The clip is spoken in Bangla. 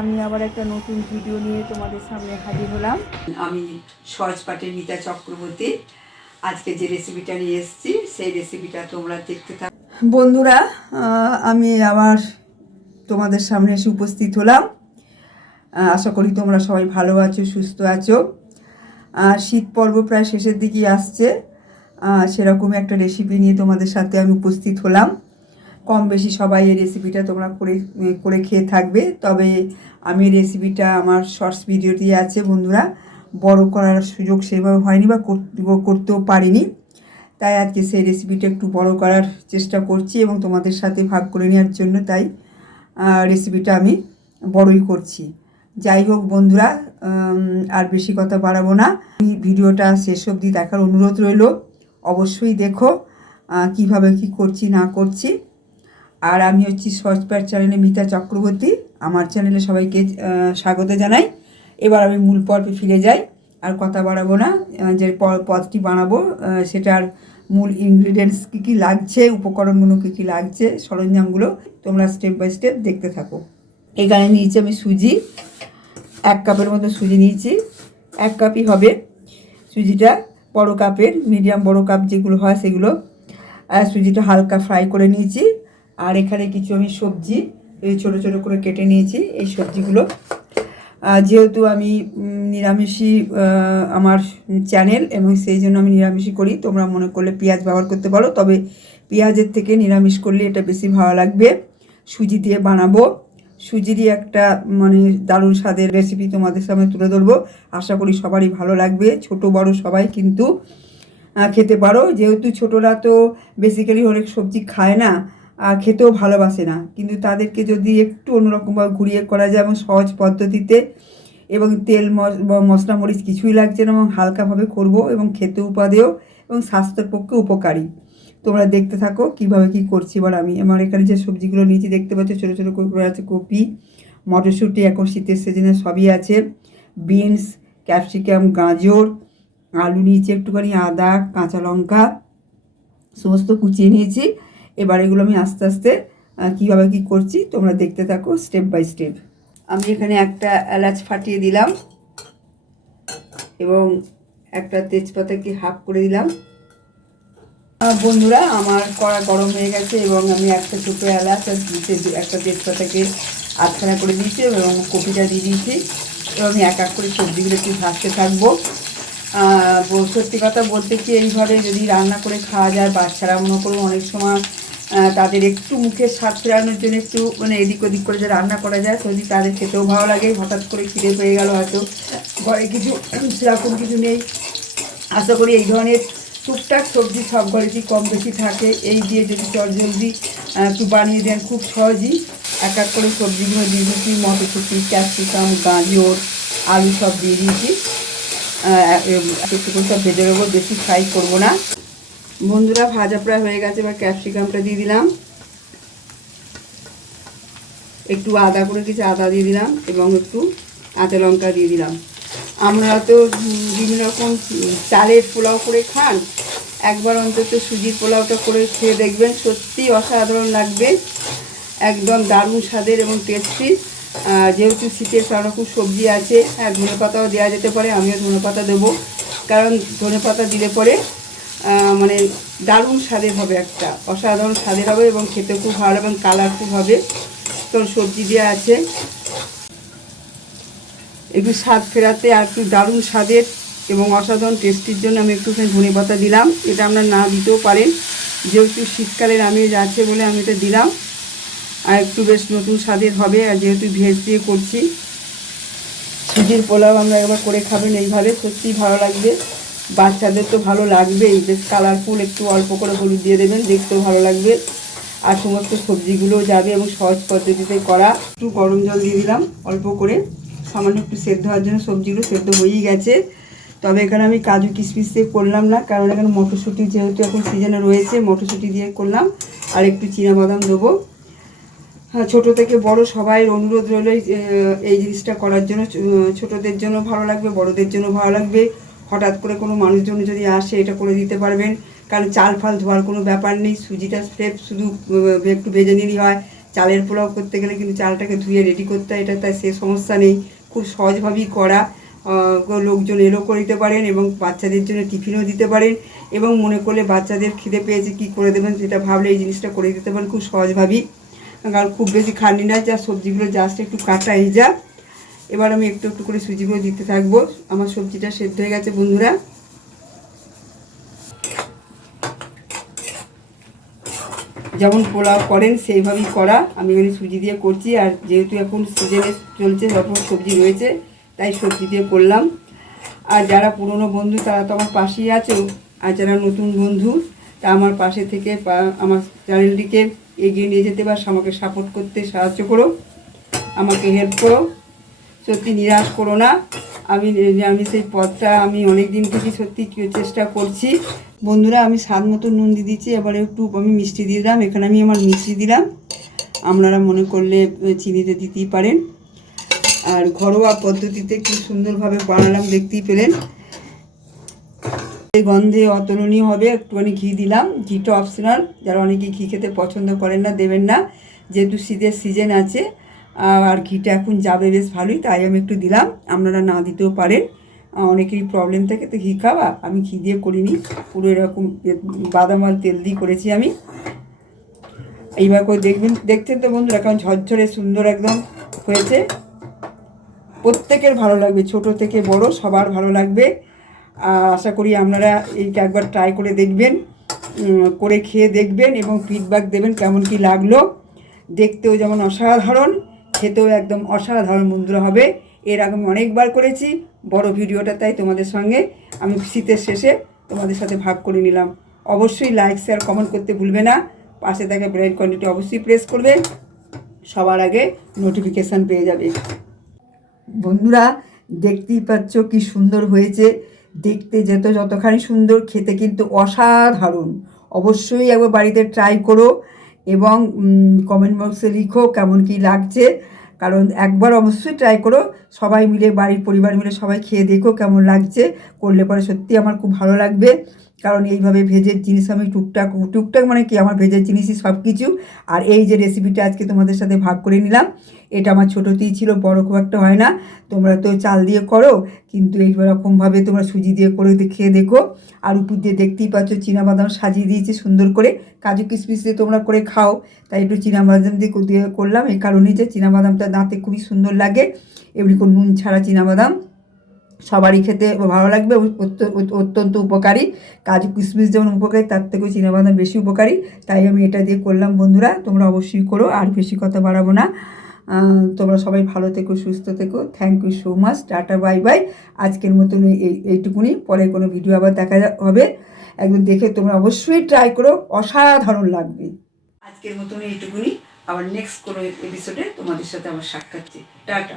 আমি আবার একটা নতুন ভিডিও নিয়ে তোমাদের সামনে হাজির হলাম। আমি সহজ পাটের মিতা চক্রবর্তী। আজকে যে রেসিপিটা নিয়ে এসেছি সেই রেসিপিটা তোমরা দেখতে থাক। বন্ধুরা আমি আবার তোমাদের সামনে এসে উপস্থিত হলাম। আশা করি তোমরা সবাই ভালো আছো সুস্থ আছো। শীত পর্ব প্রায় শেষের দিকেই আসছে। সেরকম একটা রেসিপি নিয়ে তোমাদের সাথে আমি উপস্থিত হলাম। কম বেশি সবাই এই রেসিপিটা তোমরা করে করে খেয়ে থাকবে। তবে আমি রেসিপিটা আমার শর্টস ভিডিওটি আছে, বন্ধুরা। বড় করার সুযোগ সেভাবে হয়নি বা কর- করতেও পারিনি। তাই আজকে সেই রেসিপিটা একটু বড় করার চেষ্টা করছি এবং তোমাদের সাথে ভাগ করে নেওয়ার জন্য তাই রেসিপিটা আমি বড়ই করছি। যাই হোক বন্ধুরা আর বেশি কথা বাড়াবো না। ভিডিওটা শেষ অবধি দেখার অনুরোধ রইল। অবশ্যই দেখো কীভাবে কি করছি, না করছি। আর আমি হচ্ছি সজপার চ্যানেলে মিতা চক্রবর্তী। আমার চ্যানেলে সবাইকে স্বাগত জানাই। এবার আমি মূল পর্বে ফিরে যাই। আর কথা বাড়াবো না যে পদটি বানাবো সেটার মূল ইনগ্রিডিয়েন্টস কী কী লাগছে, উপকরণগুলো কী কী লাগছে, সরঞ্জামগুলো তোমরা স্টেপ বাই স্টেপ দেখতে থাকো। এখানে নিয়েছি আমি সুজি। এক কাপের মতো সুজি নিয়েছি। এক কাপই হবে সুজিটা, বড় কাপের মিডিয়াম বড় কাপ যেগুলো হয় সেগুলো। সুজিটা হালকা ফ্রাই করে নিয়েছি। আর এখানে কিছু আমি সবজি ছোটো ছোটো করে কেটে নিয়েছি, এই সবজিগুলো। যেহেতু আমি নিরামিষই আমার চ্যানেল এবং সেই জন্য আমি নিরামিষই করি, তোমরা মনে করলে পেঁয়াজ ব্যবহার করতে পারো, তবে পেঁয়াজের থেকে নিরামিষ করলে এটা বেশি ভালো লাগবে। সুজি দিয়ে বানাবো। সুজিরই একটা মানে দারুণ স্বাদের রেসিপি তোমাদের সামনে তুলে ধরবো। আশা করি সবারই ভালো লাগবে, ছোট বড় সবাই কিন্তু খেতে পারো। যেহেতু ছোটরা তো বেসিক্যালি অনেক সবজি খায় না খেতেও ভালোবাসে না। কিন্তু তাদেরকে যদি একটু অন্যরকমভাবে ঘুরিয়ে করা যায় এবং সহজ পদ্ধতিতে এবং তেল মশলা মরিচ কিছুই লাগছে না এবং হালকাভাবে করব এবং খেতে উপাদেয় এবং স্বাস্থ্যের পক্ষে উপকারী। তোমরা দেখতে থাকো কীভাবে কি করছি। এবার আমি, আমার এখানে যে সবজিগুলো নিয়েছি দেখতে পাচ্ছ, ছোটো ছোটো করে আছে কপি, মটরশুঁটি, এখন শীতের সিজনে সবই আছে। বিনস, ক্যাপসিকাম, গাজর, আলু নিয়েছি একটুখানি, আদা, কাঁচা লঙ্কা, সমস্ত কুচিয়ে নিয়েছি। এবার এগুলো আমি আস্তে আস্তে কীভাবে কী করছি তোমরা দেখতে থাকো স্টেপ বাই স্টেপ আমি এখানে একটা এলাচ ফাটিয়ে দিলাম এবং একটা তেজপাতাকে হাফ করে দিলাম। বন্ধুরা, আমার কড়া গরম হয়ে গেছে এবং আমি একটা ছোটো এলাচ আর একটা তেজপাতাকে আটখানা করে দিয়েছি এবং কপিটা দিয়ে দিয়েছি। এবং আমি এক এক করে সবজিগুলো একটু ভাজতে থাকব। সত্যি কথা বলতে কি, এইভাবে যদি রান্না করে খাওয়া যায়, বাচ্চারা মনে করুন অনেক সময় তাদের একটু মুখের স্বাদ ফেরানোর জন্য একটু মানে এদিক ওদিক করে যে রান্না করা যায় যদি তাদের খেতেও ভালো লাগে। হঠাৎ করে খিদে পেয়ে গেল হয়তো। ঘরে কিছু, সেরকম কিছু নেই। আশা করি এই ধরনের টুকটাক সবজি সব ঘরেতেই কম বেশি থাকে। এই দিয়ে যদি চট জলদি একটু বানিয়ে দেন খুব সহজেই। এক এক করে সবজিগুলো দিয়ে দিয়েছি মটরশুঁটি, ক্যাপসিকাম, গাজর, আলু সব দিয়ে দিয়েছি। একটু করে সব ভেজে নেব, বেশি ফ্রাই করব না। বন্ধুরা, ভাজা প্রায় হয়ে গেছে, এবার ক্যাপসিকামটা দিয়ে দিলাম। একটু আদা করে কিছু আদা দিয়ে দিলাম এবং একটু কাঁচা লঙ্কা দিয়ে দিলাম। আমরা তো বিভিন্ন রকম চালের পোলাও করে খান। একবার অন্তত সুজির পোলাওটা করে খেয়ে দেখবেন, সত্যি অসাধারণ লাগবে। একদম দারুণ স্বাদের এবং টেস্টি যেহেতু শীতের সব রকম সবজি আছে হ্যাঁ ধনে পাতাও দেওয়া যেতে পারে, আমিও ধনে পাতা দেবো। কারণ ধনে পাতা দিলে পরে মানে দারুণ স্বাদের হবে একটা। অসাধারণ স্বাদের হবে এবং খেতে খুব ভালো এবং কালারফুল হবে। তো সবজি দেওয়া আছে। একটু স্বাদ ফেরাতে আর একটু দারুণ স্বাদের এবং অসাধারণ টেস্টির জন্য আমি একটুখানি ধনে পাতা দিলাম। এটা আপনার না দিতেও পারেন যেহেতু শীতকালের আমেজ আছে বলে আমি এটা দিলাম। আর একটু বেশ নতুন স্বাদের হবে। আর যেহেতু ভেজ দিয়ে করছি, সুজির পোলাও আমরা একবার করে খাবেন এইভাবে। সত্যিই ভালো লাগবে। বাচ্চাদের তো ভালো লাগবেই বেশ কালারফুল একটু অল্প করে হলুদ দিয়ে দেবেন দেখতেও ভালো লাগবে। আর সমস্ত সবজিগুলোও যাবে এবং সহজ পদ্ধতিতে করা। একটু গরম জল দিয়ে দিলাম অল্প করে। সামান্য একটু সেদ্ধ হওয়ার জন্য সবজিগুলো সেদ্ধ হয়েই গেছে। তবে এখানে আমি কাজু কিশমিশ দিয়ে করলাম না কারণ এখানে মটরশুঁটি যেহেতু এখন সিজনে রয়েছে মটরশুঁটি দিয়ে করলাম। আর একটু বাদাম দেবো। হ্যাঁ ছোটো থেকে বড় সবাই অনুরোধ রইল এই, জিনিসটা করার জন্য। ছোটোদের জন্য ভালো লাগবে বড়দের জন্য ভালো লাগবে। হঠাৎ করে কোনো মানুষজন যদি আসে, এটা করে দিতে পারবেন। কারণ চাল ফাল ধোয়ার কোনো ব্যাপার নেই, সুজিটা স্টেপ শুধু একটু ভেজে নিলেই হয়। চালের পোলাও করতে গেলে কিন্তু চালটাকে ধুয়ে রেডি করতে হয়, এটা তাই সে সমস্যা নেই। খুব সহজভাবেই করা লোকজন এলো করে দিতে পারেন এবং বাচ্চাদের জন্য টিফিনও দিতে পারেন এবং মনে করলে বাচ্চাদের খিদে পেয়েছে, কি করে দেবেন সেটা ভাবলে এই জিনিসটা করে দিতে পারেন খুব সহজভাবেই। কারণ খুব বেশি খাটনি না, যা সবজিগুলো জাস্ট একটু কাটা যা। এবার আমি একটু একটু করে সুজিগুলো দিতে থাকব। আমার সবজিটা সেদ্ধ হয়ে গেছে, বন্ধুরা। যেমন পোলাও করেন, সেইভাবেই করা। আমি এখানে সুজি দিয়ে করছি, আর যেহেতু এখন সিজনে চলছে যত সবজি রয়েছে, তাই সবজি দিয়ে করলাম। আর যারা পুরনো বন্ধু, তারা তো আমার পাশেই আছে। আর যারা নতুন বন্ধু, তা আমার পাশে থেকে আমার চ্যানেলটিকে এগিয়ে নিয়ে যেতে বা আমাকে সাপোর্ট করতে সাহায্য করো। আমাকে হেল্প করো। সত্যি নিরাশ করো না। আমি আমি সেই পথটা আমি অনেক দিন থেকে সত্যি চেষ্টা করছি। বন্ধুরা, আমি স্বাদ মতো নুন দিয়ে দিচ্ছি, এবার একটু আমি মিষ্টি দিয়ে দিলাম। এখানে আমি আমার মিষ্টি দিলাম। আপনারা মনে করলে চিনিতে দিতেই পারেন। আর ঘরোয়া পদ্ধতিতে কি সুন্দরভাবে বানালাম দেখতেই পেলেন। এই গন্ধে অতুলনীয় হবে, একটুখানি ঘি দিলাম। ঘিটা অপশনাল যারা অনেকে ঘি খেতে পছন্দ করেন না, দেবেন না। যেহেতু শীতের সিজন আছে আর ঘিটা এখন যাবে বেশ ভালোই, তাই আমি একটু দিলাম। আপনারা না দিতেও পারেন। অনেকেরই প্রবলেম থাকে, তো ঘি খাওয়া, আমি ঘি দিয়ে করিনি। পুরো এরকম বাদাম আর তেল দিয়ে করেছি আমি। এইবার করে দেখবেন, দেখছেন তো বন্ধুরা, কেমন ঝরঝরে সুন্দর একদম হয়েছে। প্রত্যেকের ভালো লাগবে, ছোট থেকে বড়, সবার ভালো লাগবে। আশা করি আপনারা এইটা একবার ট্রাই করে দেখবেন করে খেয়ে দেখবেন এবং ফিডব্যাক দেবেন কেমন কি লাগল। দেখতেও যেমন অসাধারণ। খেতেও একদম অসাধারণ বন্ধুরা হবে। এর আগে আমি অনেকবার করেছি, বড় ভিডিওটা তাই তোমাদের সঙ্গে। আমি শীতের শেষে তোমাদের সাথে ভাগ করে নিলাম। অবশ্যই লাইক শেয়ার কমেন্ট করতে ভুলবে না। পাশে থাকা ব্রেড কোয়ান্টিটি অবশ্যই প্রেস করবে। সবার আগে নোটিফিকেশান পেয়ে যাবে। বন্ধুরা, দেখতেই পাচ্ছ কি সুন্দর হয়েছে। দেখতে যেত যতখানি সুন্দর, খেতে কিন্তু অসাধারণ। অবশ্যই একবার বাড়িতে ট্রাই করো। এবং কমেন্ট বক্সে লিখো কেমন কি লাগছে। কারণ একবার অবশ্যই ট্রাই করো, সবাই মিলে, বাড়ির পরিবার মিলে সবাই খেয়ে দেখো কেমন লাগছে। করলে পরে সত্যি আমার খুব ভালো লাগবে। কারণ এইভাবে ভেজের জিনিস আমি টুকটাক টুকটাক মানে কি, আমার ভেজের জিনিসই সব কিছু আর এই যে রেসিপিটা আজকে তোমাদের সাথে ভাগ করে নিলাম, এটা আমার ছোটোতেই ছিল, বড় খুব একটা হয় না। তোমরা তো চাল দিয়ে করো, কিন্তু এইরকমভাবে তোমরা সুজি দিয়ে করে খেয়ে দেখো। আর উপর দিয়ে দেখতেই পাচ্ছ বাদাম সাজিয়ে দিয়েছি সুন্দর করে। কাজু কিশমিশ দিয়ে তোমরা করে খাও। তাই একটু বাদাম দিয়ে করলাম। এই কারণেই যে বাদামটা দাঁতে খুবই সুন্দর লাগে। এমনি করে নুন ছাড়া বাদাম সবারই খেতে ভালো লাগবে অত্য- অত্য- অত্যন্ত উপকারী। কাজু কিশমিশ যেমন উপকারী, তার থেকেও বাদাম বেশি উপকারী। তাই আমি এটা দিয়ে করলাম বন্ধুরা, তোমরা অবশ্যই করো, আর বেশি কথা বাড়াবো না। তোমরা সবাই ভালো থেকো, সুস্থ থেকো। Thank you so much tata bye bye আজকের মতন এই- এই, এইটুকুনি। পরে কোনো ভিডিও আবার দেখা হবে। একদম দেখে তোমরা অবশ্যই ট্রাই করো, অসাধারণ লাগবে। আজকের মতন এইটুকুনি। আবার নেক্সট কোনো এপিসোডে তোমাদের সাথে আমার সাক্ষাৎ টাটা।